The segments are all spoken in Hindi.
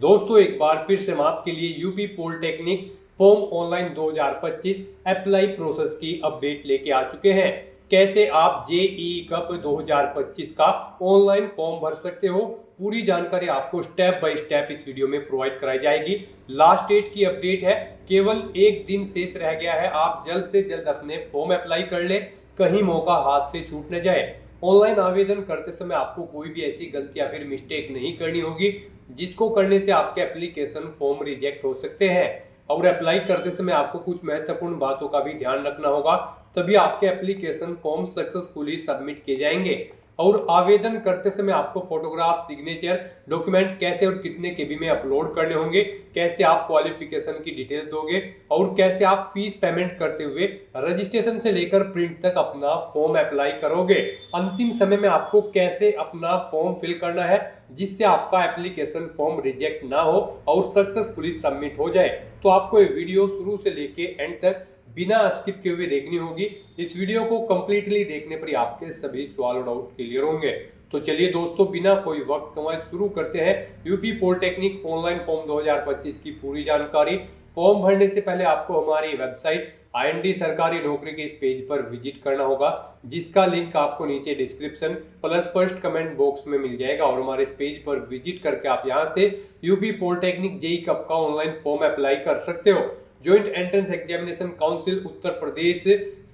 दोस्तों एक बार फिर से हम आपके लिए UP polytechnic form online 2025 apply process की अपडेट लेके आ चुके हैं। कैसे आप जेई कप 2025 का ऑनलाइन फॉर्म भर सकते हो, पूरी जानकारी आपको स्टेप बाय स्टेप इस वीडियो में प्रोवाइड कराई जाएगी। लास्ट डेट की अपडेट है, केवल एक दिन शेष रह गया है। आप जल्द से जल्द अपने फॉर्म अप्लाई कर ले, कहीं मौका हाथ से छूट न जाए। ऑनलाइन आवेदन करते समय आपको कोई भी ऐसी गलती या फिर मिस्टेक नहीं करनी होगी जिसको करने से आपके एप्लीकेशन फॉर्म रिजेक्ट हो सकते हैं। और अप्लाई करते समय आपको कुछ महत्वपूर्ण बातों का भी ध्यान रखना होगा, तभी आपके एप्लीकेशन फॉर्म सक्सेसफुली सबमिट किए जाएंगे। और आवेदन करते समय आपको फोटोग्राफ, सिग्नेचर, डॉक्यूमेंट कैसे और कितने केबी में अपलोड करने होंगे, कैसे आप क्वालिफिकेशन की डिटेल दोगे और कैसे आप फीस पेमेंट करते हुए रजिस्ट्रेशन से लेकर प्रिंट तक अपना फॉर्म अप्लाई करोगे। अंतिम समय में आपको कैसे अपना फॉर्म फिल करना है जिससे आपका एप्लीकेशन फॉर्म रिजेक्ट ना हो और सक्सेसफुली सबमिट हो जाए। तो आपको ये वीडियो शुरू से लेके एंड तक बिना स्किप किए हुए देखनी होगी। इस वीडियो को कंप्लीटली देखने पर ही आपके सभी सवाल और डाउट क्लियर होंगे। तो चलिए दोस्तों, बिना कोई वक्त गंवाए शुरू करते हैं यूपी पॉलिटेक्निक ऑनलाइन फॉर्म 2025 की पूरी जानकारी। फॉर्म भरने से पहले आपको हमारी वेबसाइट IND सरकारी नौकरी के इस पेज पर विजिट करना होगा, जिसका लिंक आपको नीचे description plus first comment box में मिल जाएगा। और हमारे इस पेज पर विजिट करके आप यहां से यूपी पॉलिटेक्निक जेई कप का ऑनलाइन फॉर्म अप्लाई कर सकते हो। Joint entrance examination council Uttar Pradesh,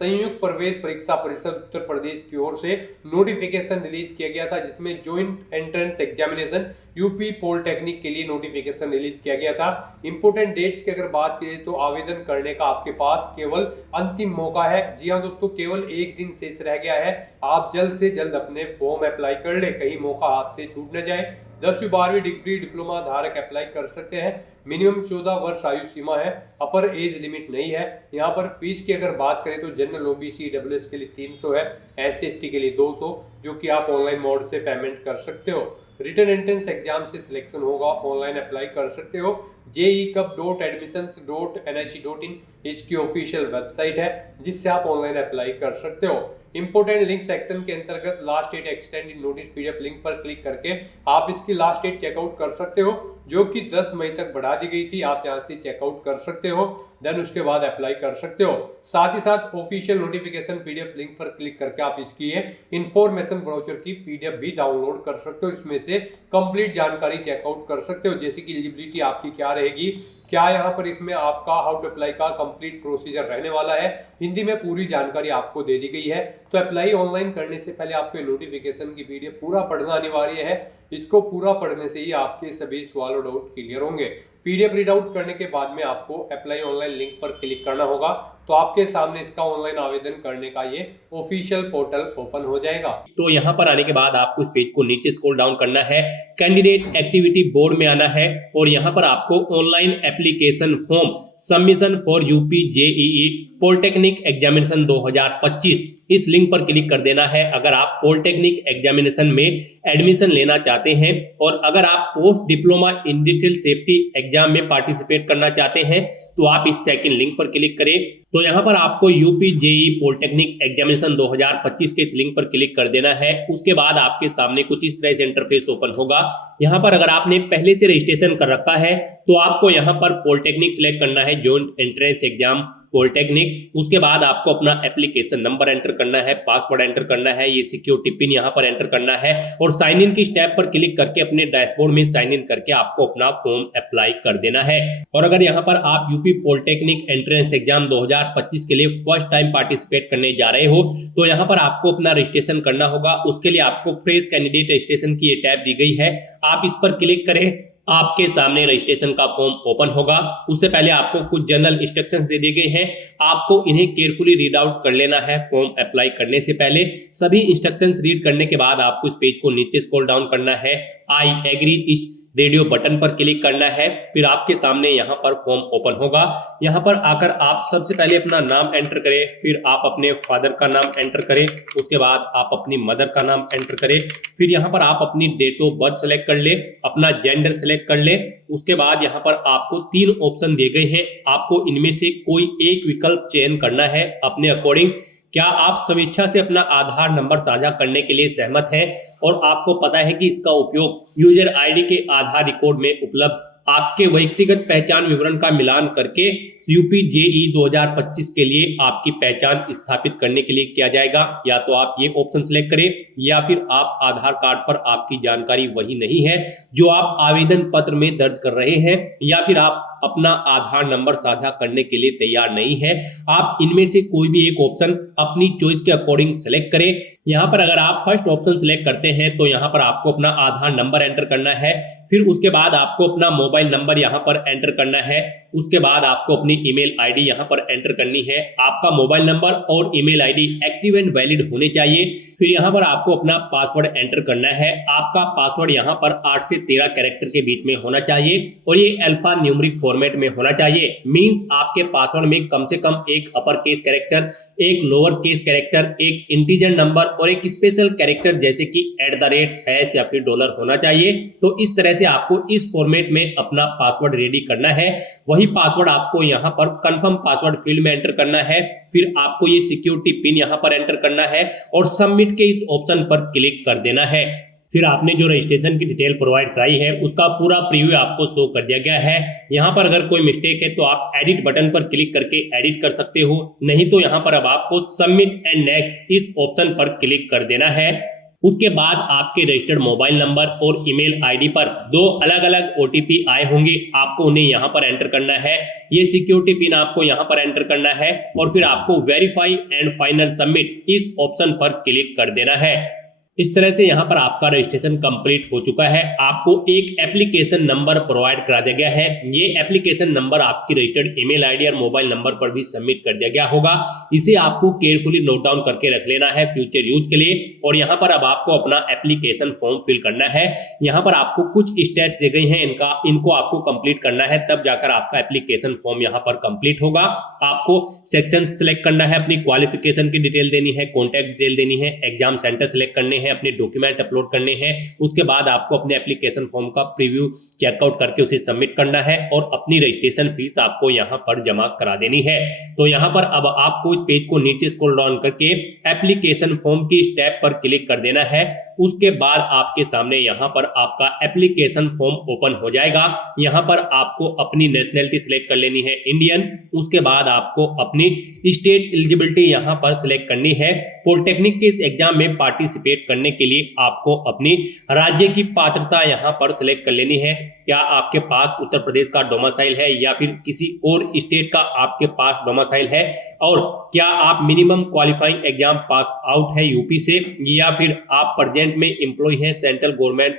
संयुक्त प्रवेश परीक्षा परिषद उत्तर प्रदेश की ओर से नोटिफिकेशन रिलीज किया गया था, जिसमें joint entrance examination UP polytechnic के लिए नोटिफिकेशन रिलीज किया गया था। इंपोर्टेंट डेट्स की अगर बात करें तो आवेदन करने का आपके पास केवल अंतिम मौका है। जी हाँ दोस्तों, केवल एक दिन शेष रह गया है। आप जल्द से जल्द अपने फॉर्म अप्लाई कर ले, कहीं मौका हाथ से छूट न जाए। 10वीं 12वीं डिग्री डिप्लोमा धारक अप्लाई कर सकते हैं। मिनिमम 14 वर्ष आयु सीमा है, अपर एज लिमिट नहीं है। यहाँ पर फीस की अगर बात करें तो जनरल OBC EWS के लिए 300 है, SC/ST के लिए 200, जो कि आप ऑनलाइन मोड से पेमेंट कर सकते हो। रिटन एंट्रेंस एग्जाम से सिलेक्शन होगा, ऑनलाइन अप्लाई कर सकते हो। JEE.admissions.nic.in इसकी ऑफिशियल वेबसाइट है, जिससे आप ऑनलाइन अप्लाई कर सकते हो। इंपोर्टेंट लिंक सेक्शन के अंतर्गत last date extended notice PDF link पर क्लिक करके आप इसकी लास्ट डेट चेकआउट कर सकते हो, जो कि 10 मई तक बढ़ा दी गई थी। आप यहां से चेकआउट कर सकते हो, देन उसके बाद अप्लाई कर सकते हो। साथ ही साथ ऑफिशियल नोटिफिकेशन PDF लिंक पर क्लिक करके आप इसकी इंफॉर्मेशन ब्राउचर की PDF भी डाउनलोड कर सकते हो। इसमें से कंप्लीट जानकारी चेकआउट कर सकते हो, जैसे कि एलिजिबिलिटी आपकी क्या रहेगी, क्या यहाँ पर इसमें आपका हाउ टू अप्लाई का कंप्लीट प्रोसीजर रहने वाला है। हिंदी में पूरी जानकारी आपको दे दी गई है। तो अप्लाई ऑनलाइन करने से पहले आपको नोटिफिकेशन की PDF पूरा पढ़ना अनिवार्य है। इसको पूरा पढ़ने से ही आपके सभी सवाल और डाउट क्लियर होंगे। PDF रीड आउट करने के बाद में आपको अप्लाई ऑनलाइन लिंक पर क्लिक करना होगा, तो आपके सामने इसका ऑनलाइन आवेदन करने का ये ऑफिशियल पोर्टल ओपन हो जाएगा। तो यहाँ पर आने के बाद आपको इस पेज को नीचे स्क्रॉल डाउन करना है, कैंडिडेट एक्टिविटी बोर्ड में आना है और यहाँ पर आपको online application form submission for UP JEE polytechnic examination 2025 इस लिंक पर क्लिक कर देना है। अगर आप पॉलिटेक्निक एग्जामिनेशन में एडमिशन लेना चाहते हैं और अगर आप post diploma industrial safety exam में पार्टिसिपेट करना चाहते हैं तो आप इस सेकंड लिंक पर क्लिक करें। तो यहाँ पर आपको यूपी जेईई पॉलिटेक्निक एग्जामिनेशन 2025 के इस लिंक पर क्लिक कर देना है। उसके बाद आपके सामने कुछ इस तरह से इंटरफेस ओपन होगा। यहाँ पर अगर आपने पहले से रजिस्ट्रेशन कर रखा है तो आपको यहाँ पर पॉलिटेक्निक सिलेक्ट करना है, ज्वाइंट एंट्रेंस एग्जाम पॉलिटेक्निक। उसके बाद आपको अपना एप्लीकेशन नंबर एंटर करना है, पासवर्ड एंटर करना है, ये सिक्योरिटी पिन यहाँ पर एंटर करना है और साइन इन की स्टेप पर क्लिक करके अपने डैशबोर्ड में साइन इन करके आपको अपना फॉर्म अप्लाई कर देना है। और अगर यहाँ पर आप यूपी पॉलिटेक्निक एंट्रेंस एग्जाम 2025 के लिए फर्स्ट टाइम पार्टिसिपेट करने जा रहे हो तो यहाँ पर आपको अपना रजिस्ट्रेशन करना होगा। उसके लिए आपको फ्रेश कैंडिडेट रजिस्ट्रेशन की ये टैब दी गई है, आप इस पर क्लिक करें। आपके सामने रजिस्ट्रेशन का फॉर्म ओपन होगा। उससे पहले आपको कुछ जनरल इंस्ट्रक्शंस दे दिए गए हैं, आपको इन्हें केयरफुली रीड आउट कर लेना है। फॉर्म अप्लाई करने से पहले सभी इंस्ट्रक्शंस रीड करने के बाद आपको इस पेज को नीचे स्क्रॉल डाउन करना है, आई एग्री इस रेडियो बटन पर क्लिक करना है। फिर आपके सामने यहाँ पर फॉर्म ओपन होगा। यहाँ पर आकर आप सबसे पहले अपना नाम एंटर करें, फिर आप अपने फादर का नाम एंटर करें, उसके बाद आप अपनी मदर का नाम एंटर करें, फिर यहाँ पर आप अपनी डेट ऑफ बर्थ सेलेक्ट कर ले, अपना जेंडर सेलेक्ट कर ले। उसके बाद यहाँ पर आपको 3 ऑप्शन दिए गए हैं, आपको इनमें से कोई एक विकल्प चयन करना है अपने अकॉर्डिंग। क्या आप स्वेच्छा से अपना आधार नंबर साझा करने के लिए सहमत हैं और आपको पता है कि इसका उपयोग यूजर आईडी के आधार रिकॉर्ड में उपलब्ध आपके व्यक्तिगत पहचान विवरण का मिलान करके यूपी जेई 2025 के लिए आपकी पहचान स्थापित करने के लिए किया जाएगा। या तो आप ये ऑप्शन सिलेक्ट करें या फिर आप आधार कार्ड पर आपकी जानकारी वही नहीं है जो आप आवेदन पत्र में दर्ज कर रहे हैं, या फिर आप अपना आधार नंबर साझा करने के लिए तैयार नहीं है। आप इनमें से कोई भी एक ऑप्शन अपनी चॉइस के अकॉर्डिंग सेलेक्ट करें। यहाँ पर अगर आप फर्स्ट ऑप्शन सेलेक्ट करते हैं तो यहाँ पर आपको अपना आधार नंबर एंटर करना है, फिर उसके बाद आपको अपना मोबाइल नंबर यहाँ पर एंटर करना है, उसके बाद आपको अपनी ईमेल आईडी यहाँ पर एंटर करनी है। आपका मोबाइल नंबर और email ID active and valid होने चाहिए। फिर यहाँ पर आपको अपना पासवर्ड एंटर करना है। आपका पासवर्ड यहाँ पर 8 से 13 कैरेक्टर के बीच में होना चाहिए और ये अल्फा न्यूमेरिक फॉर्मेट में होना चाहिए। मींस आपके पासवर्ड में कम से कम एक अपर केस कैरेक्टर, एक लोअर केस कैरेक्टर, एक इंटीजर नंबर और एक स्पेशल कैरेक्टर जैसे कि @ या फिर डॉलर होना चाहिए। तो इस तरह से आपको इस फॉर्मेट में अपना पासवर्ड रेडी करना है। वही पासवर्ड आपको यहाँ पर कंफर्म पासवर्ड फील्ड में एंटर करना है। फिर आपको ये सिक्योरिटी पिन यहाँ पर एंटर करना है और सबमिट के इस ऑप्शन पर क्लिक कर देना है। फिर आपने जो रजिस्ट्रेशन की डिटेल प्रोवाइड कराई है उसका पूरा प्रीव्यू आपको शो कर दिया गया है। यहाँ पर अगर कोई मिस्टेक है तो आप एडिट बटन पर क्लिक करके एडिट कर सकते हो, नहीं तो यहाँ पर अब आपको सबमिट एंड नेक्स्ट इस ऑप्शन पर क्लिक कर देना है। उसके बाद आपके रजिस्टर्ड मोबाइल नंबर और ईमेल आईडी पर 2 अलग अलग ओटीपी आए होंगे, आपको उन्हें यहाँ पर एंटर करना है। ये सिक्योरिटी पिन आपको यहाँ पर एंटर करना है और फिर आपको वेरीफाई एंड फाइनल सबमिट इस ऑप्शन पर क्लिक कर देना है। इस तरह से यहाँ पर आपका रजिस्ट्रेशन कंप्लीट हो चुका है। आपको एक एप्लीकेशन नंबर प्रोवाइड करा दिया गया है। ये एप्लीकेशन नंबर आपकी रजिस्टर्ड ईमेल आईडी और मोबाइल नंबर पर भी सबमिट कर दिया गया होगा। इसे आपको केयरफुली नोट डाउन करके रख लेना है फ्यूचर यूज के लिए। और यहाँ पर अब आपको अपना एप्लीकेशन फॉर्म फिल करना है। यहाँ पर आपको कुछ स्टेप्स दी गई हैं, इनको आपको कंप्लीट करना है, तब जाकर आपका एप्लीकेशन फॉर्म यहाँ पर कंप्लीट होगा। आपको सेक्शन सिलेक्ट करना है, अपनी क्वालिफिकेशन की डिटेल देनी है, कॉन्टैक्ट डिटेल देनी है, एग्जाम सेंटर सिलेक्ट करने हैं, अपने डॉक्यूमेंट अपलोड करने हैं। उसके बाद आपको अपने एप्लीकेशन फॉर्म का प्रीव्यू चेकआउट करके उसे सबमिट करना है और अपनी रजिस्ट्रेशन फीस आपको यहां पर जमा करा देनी है। तो यहां पर अब आपको इस पेज को नीचे स्क्रॉल डाउन करके एप्लीकेशन फॉर्म की स्टेप पर क्लिक कर देना है। उसके बाद आपके सामने यहां पर आपका एप्लीकेशन फॉर्म ओपन हो जाएगा। यहां पर आपको अपनी नेशनैलिटी सिलेक्ट कर लेनी है, इंडियन। उसके बाद आपको अपनी स्टेट एलिजिबिलिटी यहां पर सिलेक्ट करनी है। पॉलिटेक्निक के इस एग्जाम में पार्टिसिपेट करने के लिए आपको अपनी राज्य की पात्रता यहां पर सिलेक्ट कर लेनी है। क्या आपके पास उत्तर प्रदेश का डोमिसाइल है या फिर किसी और स्टेट का आपके पास डोमिसाइल है, और क्या आप minimum qualifying exam pass out है यूपी से, या फिर आप प्रेजेंट में एम्प्लॉय हैं सेंट्रल गवर्नमेंट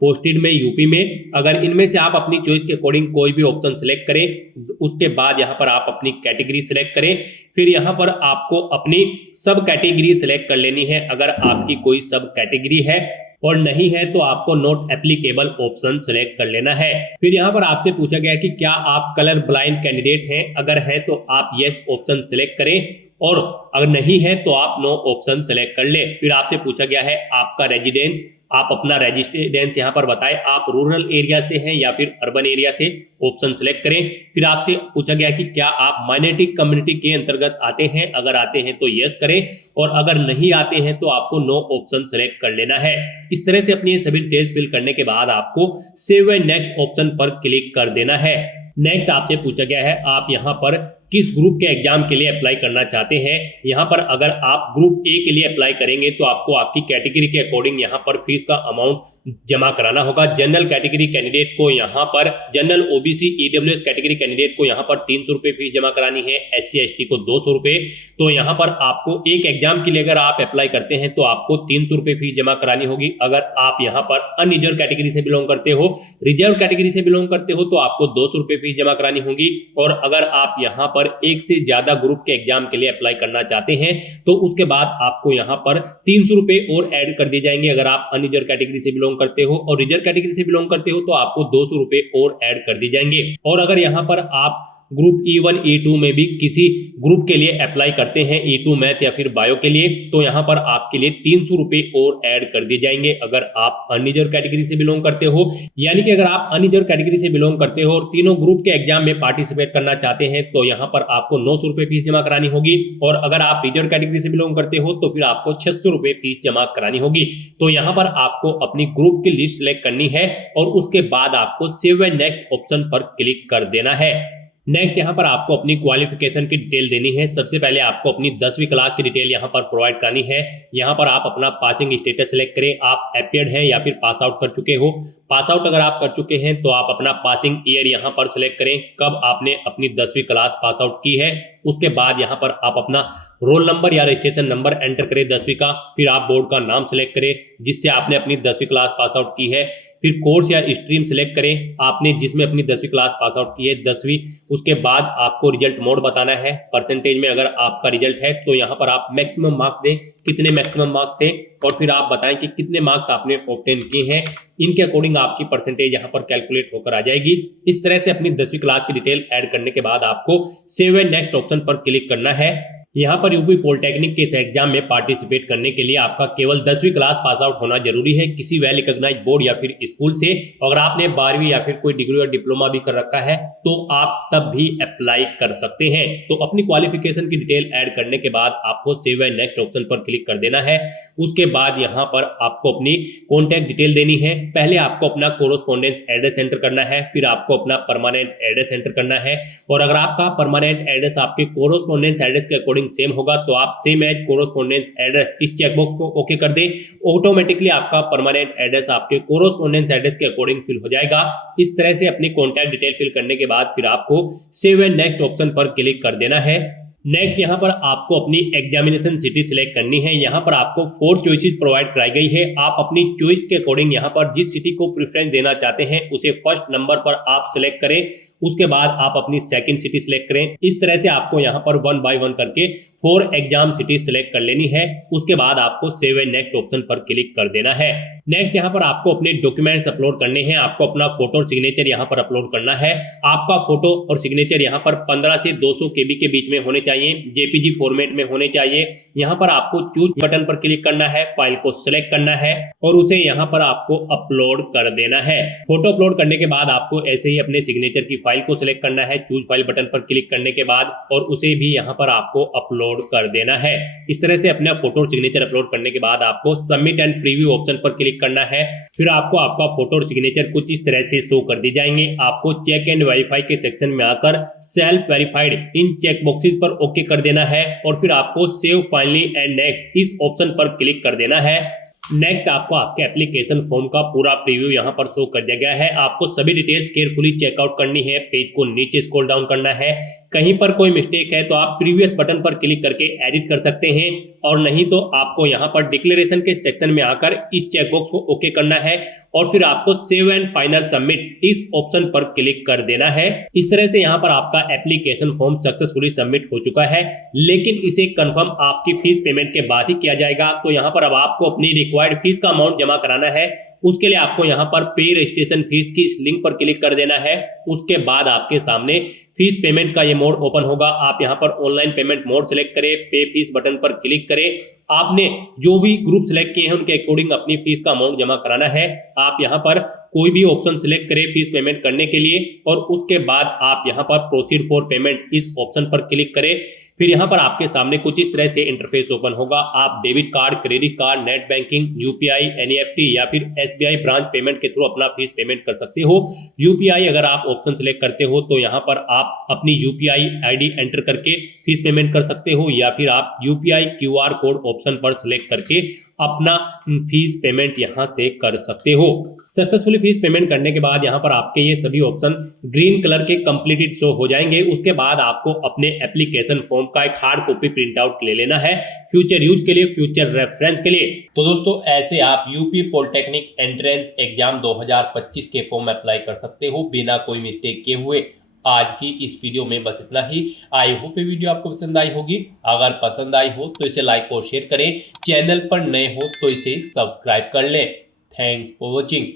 पोस्टेड में यूपी में। अगर इनमें से आप अपनी चॉइस के अकॉर्डिंग कोई भी ऑप्शन सिलेक्ट करें। उसके बाद यहाँ पर आप अपनी कैटेगरी सिलेक्ट करें। फिर यहाँ पर आपको अपनी सब कैटेगरी सिलेक्ट कर लेनी है। अगर आपकी कोई सब कैटेगरी है और नहीं है तो आपको नॉट एप्लीकेबल ऑप्शन सिलेक्ट कर लेना है। फिर यहाँ पर आपसे पूछा गया कि क्या आप कलर ब्लाइंड कैंडिडेट हैं, अगर है तो आप यस ऑप्शन सिलेक्ट करें और अगर नहीं है तो आप नो ऑप्शन सिलेक्ट कर ले। फिर आपसे पूछा गया है आपका रेजिडेंस, आप अपना रेजिडेंस यहाँ पर बताएं, आप रूरल एरिया से हैं या फिर अर्बन एरिया से, ऑप्शन सिलेक्ट करें। फिर आपसे पूछा गया कि क्या आप माइनॉरिटी कम्युनिटी के अंतर्गत आते हैं, अगर आते हैं तो यस करें और अगर नहीं आते हैं तो आपको नो ऑप्शन सिलेक्ट कर लेना है। इस तरह से अपनी ये सभी डिटेल्स फिल करने के बाद आपको सेव एंड नेक्स्ट ऑप्शन पर क्लिक कर देना है। नेक्स्ट आपसे पूछा गया है आप यहाँ पर किस ग्रुप के एग्जाम के लिए अप्लाई करना चाहते हैं। यहाँ पर अगर आप ग्रुप ए के लिए अप्लाई करेंगे तो आपको आपकी कैटेगरी के अकॉर्डिंग यहाँ पर फीस का अमाउंट जमा कराना होगा। जनरल कैटेगरी कैंडिडेट को यहाँ पर, general OBC EWS category candidate को यहाँ पर 300 रुपये फीस जमा करानी है, एससी एसटी को 200 रुपये। तो यहाँ पर आपको एक एग्जाम के लिए अगर आप अप्लाई करते हैं तो आपको 300 रुपये फीस जमा करानी होगी। अगर आप यहाँ पर अनरिजर्व कैटेगरी से बिलोंग करते हो, रिजर्व कैटेगरी से बिलोंग करते हो तो आपको 200 रुपये फीस जमा करानी होगी। और अगर आप यहाँ पर एक से ज्यादा ग्रुप के एग्जाम के लिए अप्लाई करना चाहते हैं तो उसके बाद आपको यहाँ पर 300 रुपये और ऐड कर दिए जाएंगे। अगर आप अनरिजर्व कैटेगरी से बिलोंग करते हो और रिजर्व कैटेगरी से बिलोंग करते हो तो आपको 200 रुपये और ऐड कर दिए जाएंगे। और अगर यहाँ पर आप ग्रुप E1 E2 में भी किसी ग्रुप के लिए अप्लाई करते हैं, E2 मैथ या फिर बायो के लिए, तो यहाँ पर आपके लिए 300 रुपए और ऐड कर दिए जाएंगे अगर आप अनरिजर्व कैटेगरी से बिलोंग करते हो। यानी कि अगर आप अनरिजर्व कैटेगरी से बिलोंग करते हो और तीनों ग्रुप के एग्जाम में पार्टिसिपेट करना चाहते हैं तो यहाँ पर आपको 900 रुपए फीस जमा करानी होगी, और अगर आप रिजर्व कैटेगरी से बिलोंग करते हो तो फिर आपको 600 रुपए फीस जमा करानी होगी। तो यहाँ पर आपको अपनी ग्रुप की लिस्ट सेलेक्ट करनी है और उसके बाद आपको सेव एंड नेक्स्ट ऑप्शन पर क्लिक कर देना है। नेक्स्ट यहाँ पर आपको अपनी क्वालिफिकेशन की डिटेल देनी है। सबसे पहले आपको अपनी 10वीं क्लास की डिटेल यहाँ पर प्रोवाइड करनी है। यहाँ पर आप अपना पासिंग स्टेटस सेलेक्ट करें, आप अपीयर्ड हैं या फिर पास आउट कर चुके हो। पास आउट अगर आप कर चुके हैं तो आप अपना पासिंग ईयर यहाँ पर सेलेक्ट करें, कब आपने अपनी 10वीं क्लास पास आउट की है। उसके बाद यहाँ पर आप अपना रोल नंबर या रजिस्ट्रेशन नंबर एंटर करें 10वीं का, फिर आप बोर्ड का नाम सेलेक्ट करें जिससे आपने अपनी 10वीं क्लास पास आउट की है, फिर कोर्स या स्ट्रीम सेलेक्ट करें आपने जिसमें अपनी 10वीं क्लास पास आउट की है 10वीं। उसके बाद आपको रिजल्ट मोड बताना है, परसेंटेज में अगर आपका रिजल्ट है तो यहाँ पर आप मैक्सिमम मार्क्स दें, कितने मैक्सिमम मार्क्स थे, और फिर आप बताएं कि कितने मार्क्स आपने ऑब्टेन किए हैं। इनके अकॉर्डिंग आपकी परसेंटेज यहाँ पर कैलकुलेट होकर आ जाएगी। इस तरह से अपनी 10वीं क्लास की डिटेल ऐड करने के बाद आपको सेव एंड नेक्स्ट ऑप्शन पर क्लिक करना है। यहाँ पर यूपी पॉलिटेक्निक के इस एग्जाम में पार्टिसिपेट करने के लिए आपका केवल 10वीं क्लास पास आउट होना जरूरी है किसी वेल रिकॉग्नाइज्ड बोर्ड या फिर स्कूल से। अगर आपने 12वीं या फिर कोई डिग्री और डिप्लोमा भी कर रखा है तो आप तब भी अप्लाई कर सकते हैं। तो अपनी क्वालिफिकेशन की डिटेल ऐड करने के बाद आपको सेव एंड नेक्स्ट ऑप्शन पर क्लिक कर देना है। उसके बाद यहाँ पर आपको अपनी कॉन्टैक्ट डिटेल देनी है। पहले आपको अपना कोरोस्पोंडेंस एड्रेस एंटर करना है, फिर आपको अपना परमानेंट एड्रेस एंटर करना है, और अगर आपका परमानेंट एड्रेस आपके कोरोस्पोंडेंस एड्रेस के अकॉर्डिंग सेम होगा तो आप सेम एज कोरोस्पोंडेंस एड्रेस इस चेकबॉक्स को ओके कर दें। ऑटोमेटिकली आपका परमानेंट एड्रेस आपके कोरोस्पोंडेंस एड्रेस के अकॉर्डिंग फिल हो जाएगा। इस तरह से अपनी कॉन्टैक्ट डिटेल फिल करने के बाद फिर आपको सेव एंड नेक्स्ट ऑप्शन पर क्लिक कर देना है। नेक्स्ट यहाँ पर आपको अपनी एग्जामिनेशन सिटी सिलेक्ट करनी है। यहाँ पर आपको 4 चॉइसेस प्रोवाइड कराई गई है। आप अपनी चॉइस के अकॉर्डिंग यहाँ पर जिस सिटी को प्रेफरेंस देना चाहते हैं उसे फर्स्ट नंबर पर आप सिलेक्ट करें। उसके बाद आप अपनी सेकंड सिटी सिलेक्ट करें। इस तरह से आपको यहाँ पर 1 बाय 1 करके 4 एग्जाम सिटी सिलेक्ट कर लेनी है। उसके बाद आपको सेव एंड नेक्स्ट ऑप्शन पर क्लिक कर देना है। नेक्स्ट यहाँ पर आपको अपने डॉक्यूमेंट्स अपलोड करने हैं। आपको अपना फोटो और सिग्नेचर यहाँ पर अपलोड करना है। आपका फोटो और सिग्नेचर यहाँ पर 15 से 200 KB के बीच में होने चाहिए, JPG फॉर्मेट में होने चाहिए। यहाँ पर आपको चूज बटन पर क्लिक करना है, फाइल को सिलेक्ट करना है और उसे यहाँ पर आपको अपलोड कर देना है। फोटो अपलोड करने के बाद आपको ऐसे ही अपने सिग्नेचर की फाइल को सिलेक्ट करना है, चूज फाइल बटन पर क्लिक करने के बाद, और उसे भी यहाँ पर आपको अपलोड कर देना है। इस तरह से अपना फोटो और सिग्नेचर अपलोड करने के बाद आपको सबमिट एंड प्रीव्यू ऑप्शन पर क्लिक करना है। फिर आपको आपका फोटो और सिग्नेचर कुछ इस तरह से शो कर दी जाएंगे। आपको चेक एंड वेरीफाई के सेक्शन में आकर सेल्फ वेरीफाइड इन चेक बॉक्सेस पर ओके कर देना है और फिर आपको सेव फाइनली एंड नेक्स्ट इस ऑप्शन पर क्लिक कर देना है। नेक्स्ट आपको आपके एप्लीकेशन फॉर्म का पूरा प्रीव्यू यहाँ पर शो कर दिया गया है। आपको सभी डिटेल्स केयरफुली चेकआउट करनी है, पेज को नीचे स्क्रॉल डाउन करना है। कहीं पर कोई मिस्टेक है तो आप प्रीवियस बटन पर क्लिक करके एडिट कर सकते हैं, और नहीं तो आपको यहाँ पर डिक्लेरेशन के सेक्शन में आकर इस चेकबॉक्स को ओके करना है और फिर आपको सेव एंड फाइनल सबमिट इस ऑप्शन पर क्लिक कर देना है। इस तरह से यहाँ पर आपका एप्लीकेशन फॉर्म सक्सेसफुली सबमिट हो चुका है, लेकिन इसे कंफर्म आपकी फीस पेमेंट के बाद ही किया जाएगा। तो यहाँ पर अब आपको अपनी रिक्वायर्ड फीस का अमाउंट जमा कराना है। उसके लिए आपको यहाँ पर पे रजिस्ट्रेशन फीस की इस लिंक पर क्लिक कर देना है। उसके बाद आपके सामने फीस पेमेंट का ये मोड ओपन होगा। आप यहाँ पर ऑनलाइन पेमेंट मोड सेलेक्ट करें, पे फीस बटन पर क्लिक करें। आपने जो भी ग्रुप सेलेक्ट किए हैं उनके अकॉर्डिंग अपनी फीस का अमाउंट जमा कराना है। आप यहाँ पर कोई भी ऑप्शन सेलेक्ट करें फीस पेमेंट करने के लिए, और उसके बाद आप यहाँ पर प्रोसीड फॉर पेमेंट इस ऑप्शन पर क्लिक करें। फिर यहाँ पर आपके सामने कुछ इस तरह से इंटरफेस ओपन होगा। आप debit card, credit card, net banking, UPI, NEFT या फिर SBI ब्रांच पेमेंट के थ्रू अपना फीस पेमेंट कर सकते हो। UPI अगर आप ऑप्शन सेलेक्ट करते हो तो यहाँ पर आप अपनी UPI ID एंटर करके फीस पेमेंट कर सकते हो, या फिर आप UPI QR कोड ऑप्शन पर सिलेक्ट करके अपना फीस पेमेंट यहाँ से कर सकते हो। सक्सेसफुली फीस पेमेंट करने के बाद यहाँ पर आपके ये सभी ऑप्शन ग्रीन कलर के कंप्लीटेड शो हो जाएंगे। उसके बाद आपको अपने एप्लीकेशन फॉर्म का एक हार्ड कॉपी प्रिंट आउट ले लेना है फ्यूचर यूज के लिए, फ्यूचर रेफरेंस के लिए। तो दोस्तों ऐसे आप यूपी पॉलिटेक्निक एंट्रेंस एग्जाम 2025 के फॉर्म अप्लाई कर सकते हो बिना कोई मिस्टेक किए हुए। आज की इस वीडियो में बस इतना ही। आई होप ये वीडियो आपको पसंद आई होगी। अगर पसंद आई हो तो इसे लाइक और शेयर करें। चैनल पर नए हो तो इसे सब्सक्राइब कर लें। Thanks for watching.